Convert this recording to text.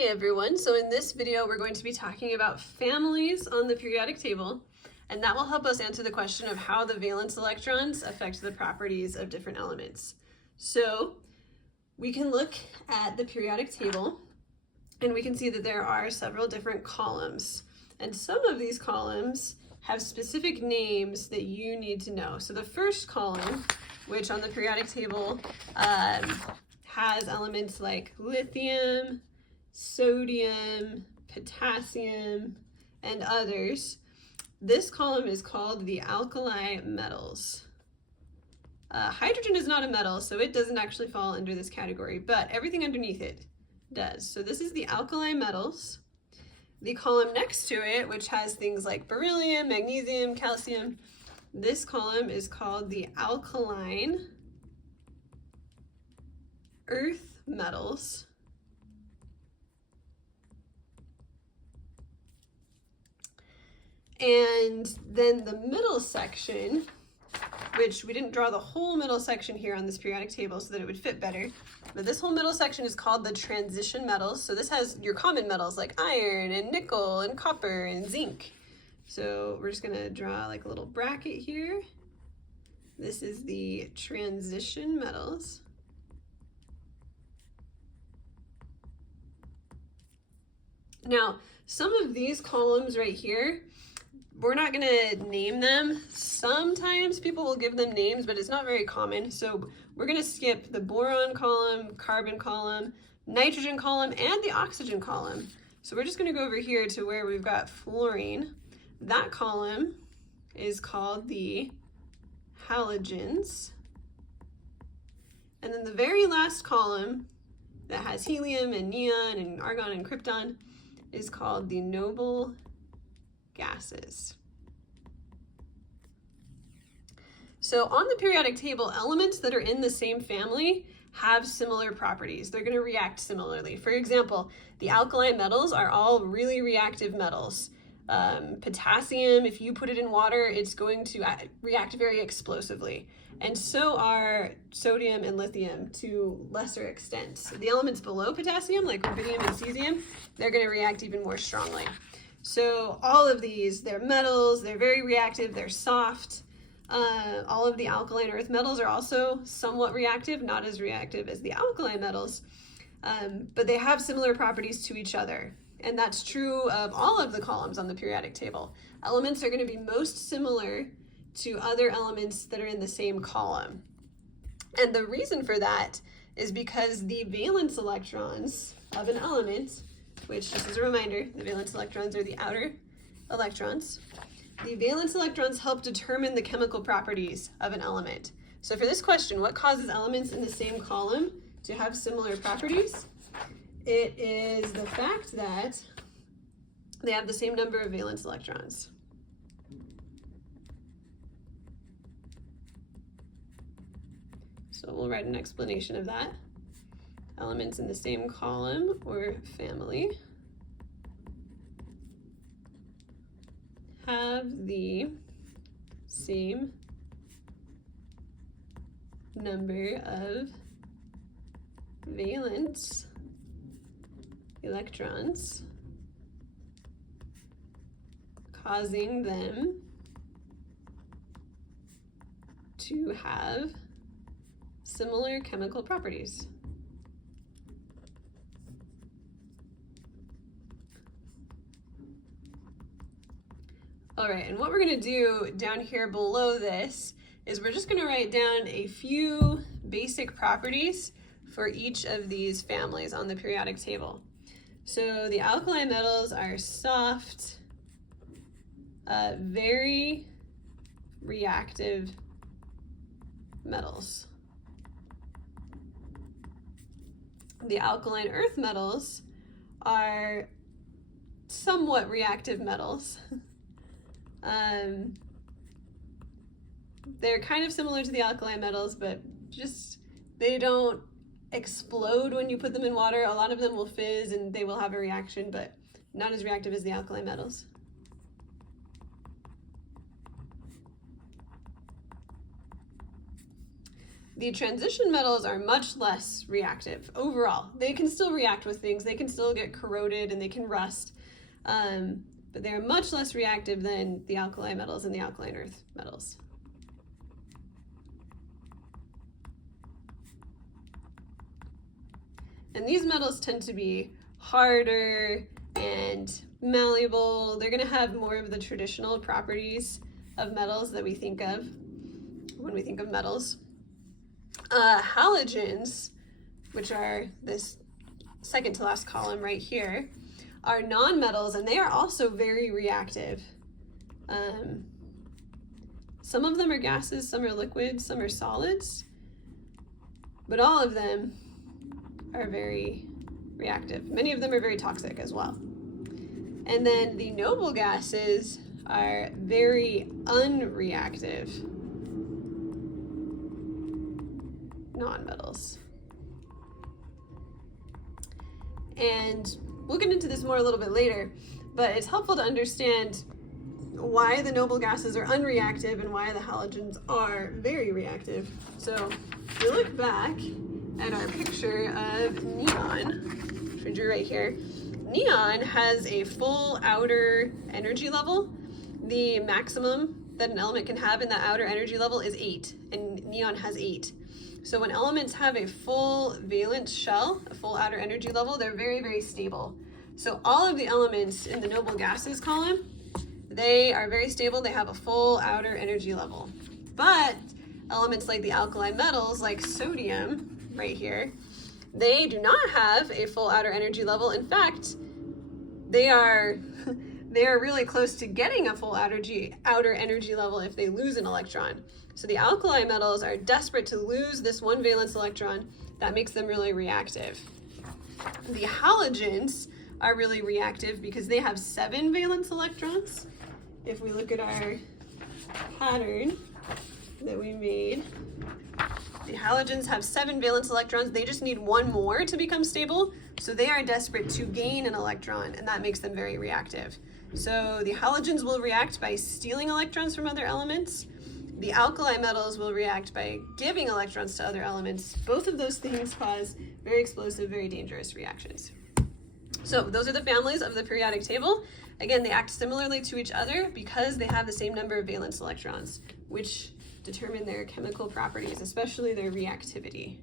Hey everyone, so in this video we're going to be talking about families on the periodic table, and that will help us answer the question of how the valence electrons affect the properties of different elements. So we can look at the periodic table and we can see that there are several different columns, and some of these columns have specific names that you need to know. So the first column, which on the periodic table has elements like lithium, sodium, potassium, and others. This column is called the alkali metals. Hydrogen is not a metal, so it doesn't actually fall under this category, but everything underneath it does. So this is the alkali metals. The column next to it, which has things like beryllium, magnesium, calcium, this column is called the alkaline earth metals. And then the middle section, which we didn't draw the whole middle section here on this periodic table so that it would fit better, but this whole middle section is called the transition metals. So this has your common metals like iron and nickel and copper and zinc. So we're just gonna draw like a little bracket here. This is the transition metals. Now, some of these columns right here, we're not going to name them. Sometimes people will give them names, but it's not very common. So we're going to skip the boron column, carbon column, nitrogen column, and the oxygen column. So we're just going to go over here to where we've got fluorine. That column is called the halogens. And then the very last column that has helium and neon and argon and krypton is called the noble gases. So on the periodic table, elements that are in the same family have similar properties. They're going to react similarly. For example, the alkali metals are all really reactive metals. Potassium, if you put it in water, it's going to react very explosively. And so are sodium and lithium to lesser extents. The elements below potassium, like rubidium and cesium, they're going to react even more strongly. So all of these, they're metals, they're very reactive, they're soft. All of the alkaline earth metals are also somewhat reactive, not as reactive as the alkali metals, but they have similar properties to each other. And that's true of all of the columns on the periodic table. Elements are going to be most similar to other elements that are in the same column. And the reason for that is because the valence electrons of an element, which, just as a reminder, the valence electrons are the outer electrons. The valence electrons help determine the chemical properties of an element. So for this question, what causes elements in the same column to have similar properties? It is the fact that they have the same number of valence electrons. So we'll write an explanation of that. Elements in the same column or family have the same number of valence electrons, causing them to have similar chemical properties. All right, and what we're going to do down here below this is we're just going to write down a few basic properties for each of these families on the periodic table. So the alkali metals are soft, very reactive metals. The alkaline earth metals are somewhat reactive metals. They're kind of similar to the alkali metals, but just they don't explode when you put them in water. A lot of them will fizz and they will have a reaction, but not as reactive as the alkali metals. The transition metals are much less reactive overall. They can still react with things, they can still get corroded and they can rust, but they're much less reactive than the alkali metals and the alkaline earth metals. And these metals tend to be harder and malleable. They're going to have more of the traditional properties of metals that we think of when we think of metals. Halogens, which are this second to last column right here, are nonmetals, and they are also very reactive. Some of them are gases, some are liquids, some are solids, but all of them are very reactive. Many of them are very toxic as well. And then the noble gases are very unreactive nonmetals. And we'll get into this more a little bit later, but it's helpful to understand why the noble gases are unreactive and why the halogens are very reactive. So if we look back at our picture of neon, which we drew right here, neon has a full outer energy level. The maximum that an element can have in that outer energy level is 8, and neon has 8. So when elements have a full valence shell, a full outer energy level, they're very, very stable. So all of the elements in the noble gases column, they are very stable. They have a full outer energy level. But elements like the alkali metals, like sodium right here, they do not have a full outer energy level. In fact, they are really close to getting a full outer energy level if they lose an electron. So the alkali metals are desperate to lose this one valence electron. That makes them really reactive. The halogens are really reactive because they have 7 valence electrons. If we look at our pattern that we made, the halogens have 7 valence electrons. They just need 1 more to become stable. So they are desperate to gain an electron, and that makes them very reactive. So the halogens will react by stealing electrons from other elements. The alkali metals will react by giving electrons to other elements. Both of those things cause very explosive, very dangerous reactions. So those are the families of the periodic table. Again, they act similarly to each other because they have the same number of valence electrons, which determine their chemical properties, especially their reactivity.